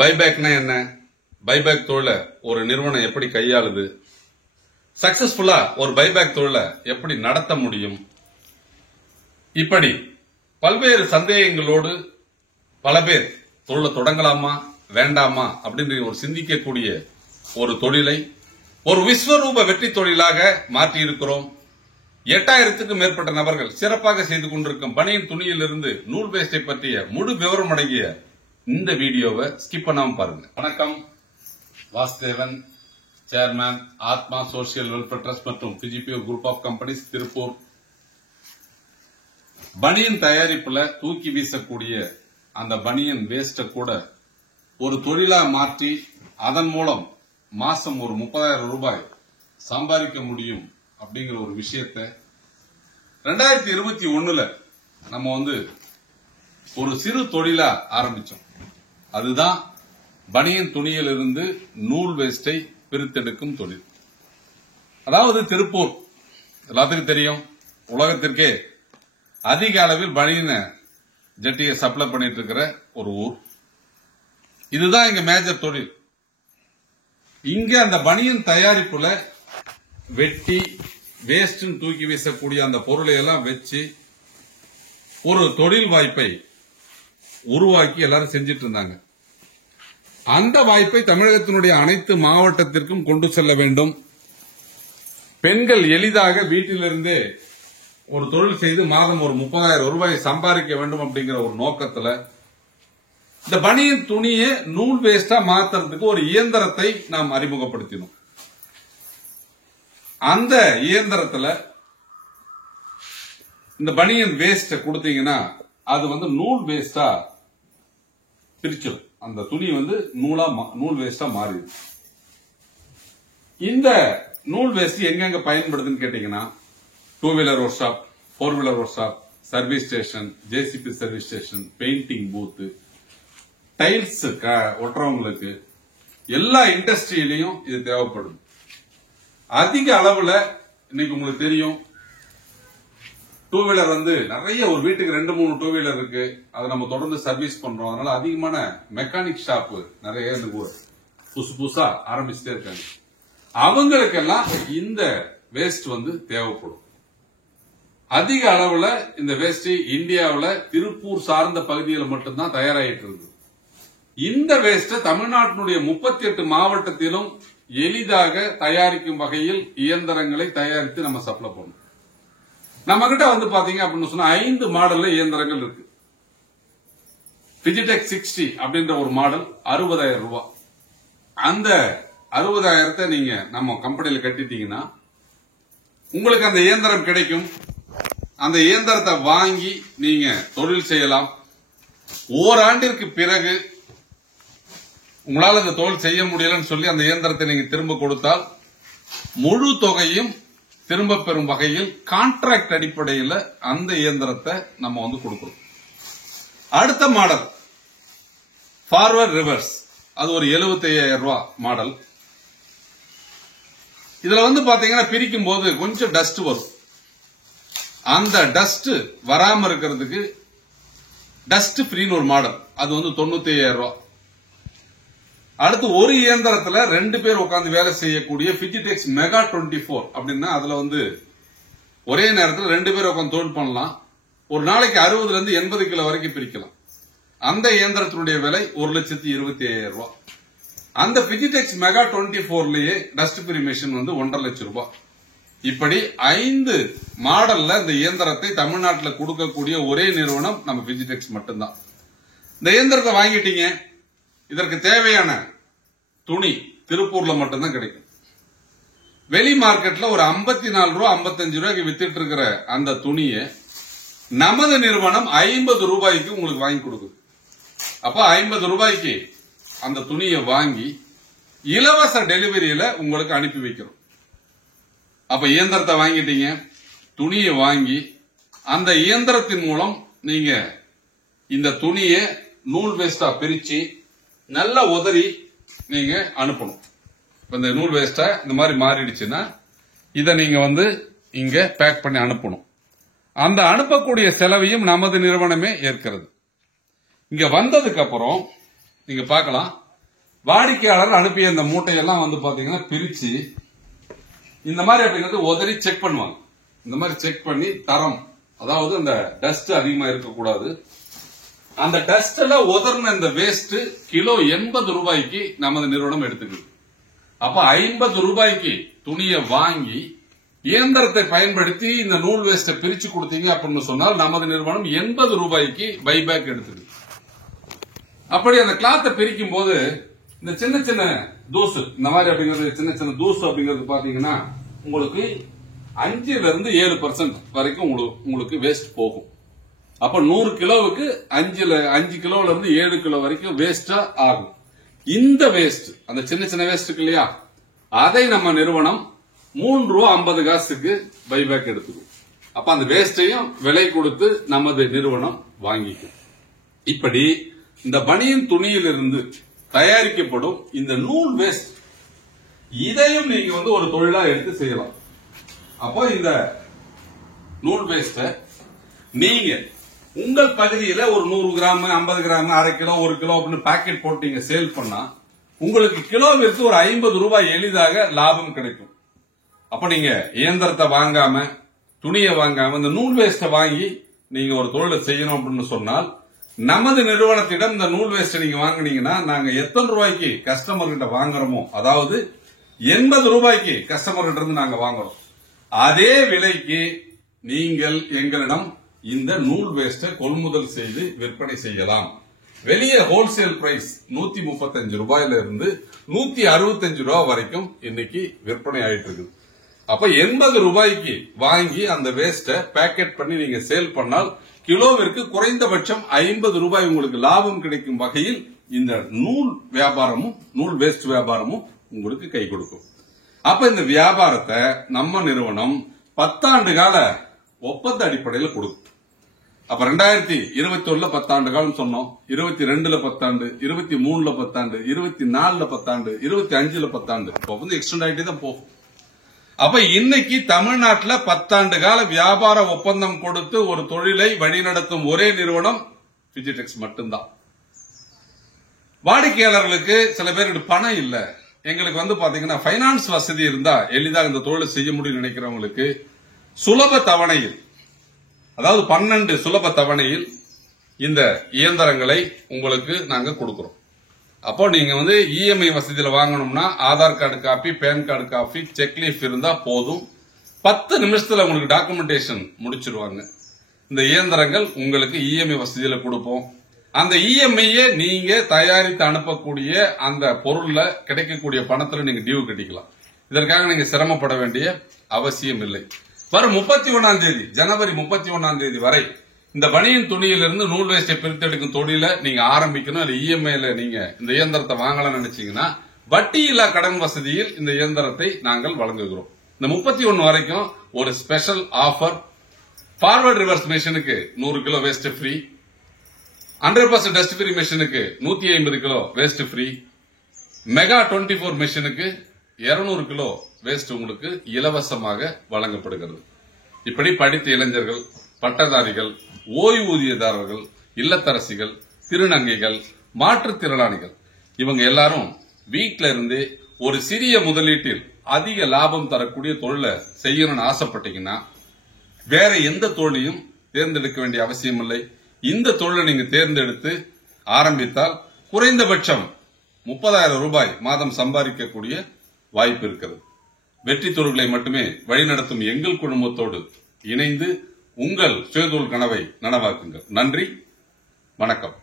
பைபேக்னா என்ன? பைபேக் தொழிலை ஒரு நிறுவனம் எப்படி கையாளுது? சக்சஸ்ஃபுல்லா ஒரு பைபேக் தொழிலை எப்படி நடத்த முடியும்? இப்படி பல்வேறு சந்தேகங்களோடு பல பேர் தொழிலை தொடங்கலாமா வேண்டாமா அப்படின்னு ஒரு சிந்திக்கக்கூடிய ஒரு தொழிலை ஒரு விஸ்வரூப வெற்றி தொழிலாக மாற்றி இருக்கிறோம். 8000க்கும் மேற்பட்ட நபர்கள் சிறப்பாக செய்து கொண்டிருக்கும் பனியன் துணியிலிருந்து நூல் வேஸ்டை பற்றிய முழு விவரம் அடங்கிய இந்த வீடியோவை ஸ்கிப் பண்ணாம பாருங்க. வணக்கம், வாசுதேவன், சேர்மேன், ஆத்மா சோசியல் வெல்ஃபேர் ட்ரஸ்ட் மற்றும் பிஜிபிஓ குரூப் ஆஃப் கம்பெனிஸ், திருப்பூர். பனியன் தயாரிப்புல தூக்கி வீசக்கூடிய அந்த பனியன் வேஸ்ட கூட ஒரு தொழிலா மாற்றி அதன் மூலம் மாசம் ஒரு 30,000 ரூபாய் சம்பாதிக்க முடியும் அப்படிங்கிற ஒரு விஷயத்தை 2021 நம்ம ஒரு சிறு தொழிலா ஆரம்பிச்சோம். அதுதான் பனியன் துணியிலிருந்து நூல் வேஸ்டை பிரித்தெடுக்கும் தொழில். அதாவது திருப்பூர் எல்லாத்துக்கும் தெரியும், உலகத்திற்கே அதிக அளவில் பனியன ஜட்டியை சப்ளை பண்ணிட்டு இருக்கிற ஒரு ஊர். இதுதான் இங்க மேஜர் தொழில். இங்க அந்த பனியன் தயாரிப்புல வெட்டி வேஸ்ட் தூக்கி வீசக்கூடிய அந்த பொருளை எல்லாம் வச்சு ஒரு தொழில் வாய்ப்பை உருவாக்கி எல்லாரும் செஞ்சிட்டு இருந்தாங்க. அந்த வாய்ப்பை தமிழகத்தினுடைய அனைத்து மாவட்டத்திற்கும் கொண்டு செல்ல வேண்டும். பெண்கள் எளிதாக வீட்டிலிருந்தே ஒரு தொழில் செய்து மாதம் ஒரு 30,000 ரூபாய் சம்பாதிக்க வேண்டும் அப்படிங்கிற ஒரு நோக்கத்துல இந்த பனியன் துணியை நூல் வேஸ்டா மாத்துறதுக்கு ஒரு இயந்திரத்தை நாம் அறிமுகப்படுத்தினோம். அந்த இயந்திரத்துல இந்த பனியன் வேஸ்ட் கொடுத்தீங்கன்னா அது நூல் வேஸ்டா பிரிச்சிடும். அந்த துணி நூல் வேஸ்டா மாறிடும். இந்த நூல் வேஸ்ட் எங்கெங்க பயன்படுதுன்னு கேட்டீங்கன்னா, 2 wheeler workshop, 4 wheeler workshop, service station, JCB service station, painting booth, tiles ஒட்டுறவங்களுக்கு எல்லா இண்டஸ்ட்ரியிலையும் இது தேவைப்படும். அதிக அளவுல இன்னைக்கு உங்களுக்கு தெரியும், 2 வீலர் நிறைய ஒரு வீட்டுக்கு 2-3 2 வீலர் இருக்கு. அதை நம்ம தொடர்ந்து சர்வீஸ் பண்றோம். அதனால அதிகமான மெக்கானிக் ஷாப் நிறைய புதுசு புதுசா ஆரம்பிச்சுட்டே இருக்காங்க. அவங்களுக்கெல்லாம் இந்த வேஸ்ட் தேவைப்படும். அதிக அளவுல இந்த வேஸ்ட் இந்தியாவில் திருப்பூர் சார்ந்த பகுதியில் மட்டும்தான் தயாராகிட்டு இருக்கு. இந்த வேஸ்ட தமிழ்நாட்டினுடைய 38 மாவட்டத்திலும் எளிதாக தயாரிக்கும் வகையில் இயந்திரங்களை தயாரித்து நம்ம சப்ளை பண்ணணும். நம்ம கிட்ட பாத்தீங்க அப்படின்னு சொன்னா 5 மாடல்ல இயந்திரங்கள் இருக்கு. பிஜிடெக் 60 அப்படின்ற ஒரு மாடல் 60,000 ரூபாய். அந்த 60,000 நீங்க நம்ம கம்பெனியில கட்டிட்டீங்கன்னா உங்களுக்கு அந்த இயந்திரம் கிடைக்கும். அந்த இயந்திரத்தை வாங்கி நீங்க தொழில் செய்யலாம். ஓராண்டிற்கு பிறகு உங்களால் அந்த தொழில் செய்ய முடியலன்னு சொல்லி அந்த இயந்திரத்தை நீங்க திரும்ப கொடுத்தால் முழு தொகையும் திரும்ப பெறும் வகையில் கான்ட்ராக்ட் அடிப்படையில் அந்த இயந்திரத்தை நம்ம கொடுக்கிறோம். அடுத்த மாடல் ஃபார்வர்ட் ரிவர்ஸ். அது ஒரு 75,000 ரூபாய் மாடல். இதுல பாத்தீங்கன்னா பிரிக்கும் போது கொஞ்சம் டஸ்ட் வரும். அந்த டஸ்ட் வராம இருக்கிறதுக்கு டஸ்ட் ஃப்ரீன்னு ஒரு மாடல். அது 95,000 ரூபாய். அடுத்து ஒரு இயந்திரத்துல 2 பேர் உட்கார்ந்து வேலை செய்யக்கூடிய பிஜிடெக்ஸ் மெகா 24 அப்படின்னா அதுல ஒரே நேரத்தில் 2 பேர் உட்கார்ந்து தொழில் பண்ணலாம். ஒரு நாளைக்கு 60 இருந்து 80 கிலோ வரைக்கும் பிரிக்கலாம். அந்த இயந்திரத்தினுடைய விலை 1,27,000 ரூபாய். அந்த பிஜிடெக்ஸ் மெகா 24லயே டஸ்ட் ஃப்ரீ மிஷின் 1.5 லட்சம் ரூபாய். இப்படி 5 மாடல்ல இந்த இயந்திரத்தை தமிழ்நாட்டில் கொடுக்கக்கூடிய ஒரே நிறுவனம் நம்ம பிஜிடெக்ஸ் மட்டும்தான். இந்த இயந்திரத்தை வாங்கிட்டீங்க, இதற்கு தேவையான துணி திருப்பூர்ல மட்டும்தான் கிடைக்கும். வெளி மார்க்கெட்ல ஒரு 54 ரூபாய் 55 ரூபாய்க்கு வித்துட்டு இருக்கிற அந்த துணியை நமது நிறுவனம் 50 ரூபாய்க்கு உங்களுக்கு வாங்கி கொடுக்குது. அப்ப 50 ரூபாய்க்கு அந்த துணியை வாங்கி இலவச டெலிவரியில உங்களுக்கு அனுப்பி வைக்கிறோம். அப்ப இயந்திரத்தை வாங்கிட்டீங்க, துணியை வாங்கி அந்த இயந்திரத்தின் மூலம் நீங்க இந்த துணியை நூல் வேஸ்டா பிரிச்சு நல்லா உதறி நீங்க அனுப்பணும். இந்த நூல் வேஸ்டா இந்த மாதிரி மாறிடுச்சுன்னா இதை நீங்க இங்க பேக் பண்ணி அனுப்பணும். அந்த அனுப்பக்கூடிய செலவையும் நமது நிறுவனமே ஏற்கிறது. இங்க வந்ததுக்கு அப்புறம் நீங்க பார்க்கலாம், வாடிக்கையாளர் அனுப்பிய இந்த மூட்டையெல்லாம் வந்து பாத்தீங்கன்னா பிரிச்சு இந்த மாதிரி அப்படிங்கிறது உதறி செக் பண்ணுவாங்க. இந்த மாதிரி செக் பண்ணி தரம், அதாவது அந்த டஸ்ட் அதிகமா இருக்கக்கூடாது. அந்த டஸ்ட் எல்லாம் உதர்ன இந்த வேஸ்ட் கிலோ 80 ரூபாய்க்கு நமது நிறுவனம் எடுத்துக்குது. அப்ப 50 ரூபாய்க்கு துணியை வாங்கி இயந்திரத்தை பயன்படுத்தி இந்த நூல் வேஸ்ட பிரிச்சு கொடுத்தீங்க அப்படின்னு சொன்னால் நமது நிறுவனம் 80 ரூபாய்க்கு பைபேக் எடுத்துக்குது. அப்படி அந்த கிளாத்தை பிரிக்கும் போது இந்த சின்ன சின்ன தூசு, இந்த மாதிரி அப்படிங்கிறது சின்ன சின்ன தூசு அப்படிங்கிறது பாத்தீங்கன்னா உங்களுக்கு 5% வரைக்கும் உங்களுக்கு வேஸ்ட் போகும். அப்ப 100 கிலோவுக்கு 5 கிலோல இருந்து 7 கிலோ வரைக்கும் வேஸ்டா ஆகும். இந்த வேஸ்ட், அந்த சின்ன சின்ன வேஸ்ட் இருக்கு இல்லையா, அதை நம்ம நிறுவனம் 3 ரூபா 50 காசுக்கு பைபேக் எடுத்துக்கும். அப்ப அந்த வேஸ்டையும் விலை கொடுத்து நமது நிறுவனம் வாங்கிக்கும். இப்படி இந்த பனியன் துணியிலிருந்து தயாரிக்கப்படும் இந்த நூல் வேஸ்ட், இதையும் நீங்க வந்து ஒரு தொழிலா எடுத்து செய்யலாம். அப்போ இந்த நூல் வேஸ்ட நீங்க உங்கள் பகுதியில ஒரு 100 கிராம், 50 கிராம், அரை கிலோ, 1 கிலோ அப்படின்னு பாக்கெட் போட்டு நீங்க சேல் பண்ணா உங்களுக்கு கிலோவிற்கு ஒரு 50 ரூபாய் எளிதாக லாபம் கிடைக்கும். அப்ப நீங்க இயந்திரத்தை வாங்காம, துணியை வாங்காம, இந்த நூல் வேஸ்ட வாங்கி நீங்க ஒரு தொழிலை செய்யணும் அப்படின்னு சொன்னால் நமது நிறுவனத்திடம் இந்த நூல் வேஸ்ட் நீங்க வாங்கினீங்கன்னா நாங்க எத்தனை ரூபாய்க்கு கஸ்டமர் கிட்ட வாங்குறோமோ, அதாவது 80 ரூபாய்க்கு கஸ்டமர் கிட்ட இருந்து நாங்க வாங்குறோம், அதே விலைக்கு நீங்கள் எங்களிடம் இந்த நூல் வேஸ்ட கொள்முதல் செய்து விற்பனை செய்யலாம். வெளியே ஹோல்சேல் பிரைஸ் 135 ரூபாயில இருந்து 165 ரூபாய் வரைக்கும் இன்னைக்கு விற்பனை ஆயிட்டு இருக்கு. அப்ப 80 ரூபாய்க்கு வாங்கி அந்த வேஸ்ட பேக்கெட் பண்ணி நீங்க சேல் பண்ணால் கிலோவிற்கு குறைந்தபட்சம் 50 ரூபாய் உங்களுக்கு லாபம் கிடைக்கும் வகையில் இந்த நூல் வியாபாரமும் நூல் வேஸ்ட் வியாபாரமும் உங்களுக்கு கை கொடுக்கும். அப்ப இந்த வியாபாரத்தை நம்ம நிறுவனம் 10 ஆண்டு கால ஒப்பந்த அடிப்படையில் கொடுக்கும். அப்ப 2021 10 ஆண்டு காலம் சொன்னோம், 22 10 ஆண்டு, 23 10 ஆண்டு, 24 10 ஆண்டு, 25 10 ஆண்டு, இப்போ வந்து எக்ஸ்டெண்ட் ஆகிட்டே தான் போகும். அப்ப இன்னைக்கு தமிழ்நாட்டில் 10 ஆண்டு கால வியாபார ஒப்பந்தம் கொடுத்து ஒரு தொழிலை வழிநடத்தும் ஒரே நிறுவனம் பிஜிடெக்ஸ் மட்டும்தான். வாடிக்கையாளர்களுக்கு சில பேருக்கு பணம் இல்ல, எங்களுக்கு வந்து பாத்தீங்கன்னா பைனான்ஸ் வசதி இருந்தா எளிதாக இந்த தொழிலை செய்ய முடியும் நினைக்கிறவங்களுக்கு சுலப தவணையில், அதாவது 12 சுலப தவணையில் இந்த இயந்திரங்களை உங்களுக்கு நாங்க கொடுக்கிறோம். அப்போ நீங்க வந்து இஎம்ஐ வசதியில வாங்கணும்னா Aadhaar card copy, PAN card copy, cheque leaf இருந்தா போதும். 10 நிமிஷத்துல உங்களுக்கு டாக்குமெண்டேஷன் முடிச்சிருவாங்க. இந்த இயந்திரங்கள் உங்களுக்கு இஎம்ஐ வசதியில கொடுப்போம். அந்த இஎம்ஐயை நீங்க தயாரித்து அனுப்பக்கூடிய அந்த பொருள்ல கிடைக்கக்கூடிய பணத்துல நீங்க டியூ கட்டிக்கலாம். இதற்காக நீங்க சிரமப்பட வேண்டிய அவசியம் இல்லை. வரும் 31ஆம் தேதி, ஜனவரி 31ஆம் தேதி வரை இந்த பனியன் துணியிலிருந்து நூல் வேஸ்டை பிரித்தெடுக்கும் தொழிலை நீங்க ஆரம்பிக்கணும். இல்ல இஎம்ஐல நீங்க இந்த இயந்திரத்தை வாங்கலாம்னு நினைச்சீங்கன்னா வட்டி இல்லா கடன் வசதியில் இந்த இயந்திரத்தை நாங்கள் வழங்குகிறோம். இந்த 31 வரைக்கும் ஒரு ஸ்பெஷல் ஆஃபர். ஃபார்வர்ட் ரிவர்ஸ் மெஷினுக்கு 100 kilo waste free, 100% dust free மெஷினுக்கு 150 கிலோ வேஸ்ட் ஃப்ரீ, மெகா 24 மெஷினுக்கு 200 கிலோ வேஸ்ட் உங்களுக்கு இலவசமாக வழங்கப்படுகிறது. இப்படி படித்த இளைஞர்கள், பட்டதாரிகள், ஓய்வூதியதாரர்கள், இல்லத்தரசிகள், திருநங்கைகள், மாற்றுத்திறனாளிகள் இவங்க எல்லாரும் வீட்டில இருந்து ஒரு சிறிய முதலீட்டில் அதிக லாபம் தரக்கூடிய தொழிலை செய்யணும்னு ஆசைப்பட்டீங்கன்னா வேற எந்த தொழிலையும் தேர்ந்தெடுக்க வேண்டிய அவசியம் இல்லை. இந்த தொழிலை நீங்க தேர்ந்தெடுத்து ஆரம்பித்தால் குறைந்தபட்சம் 30,000 ரூபாய் மாதம் சம்பாதிக்கக்கூடிய வாய்ப்பு இருக்கிறது. வெற்றி தொழில்களை மட்டுமே வழிநடத்தும் எங்கள் குழுமத்தோடு இணைந்து உங்கள் சுயதொழில் கனவை நனவாக்குங்கள். நன்றி, வணக்கம்.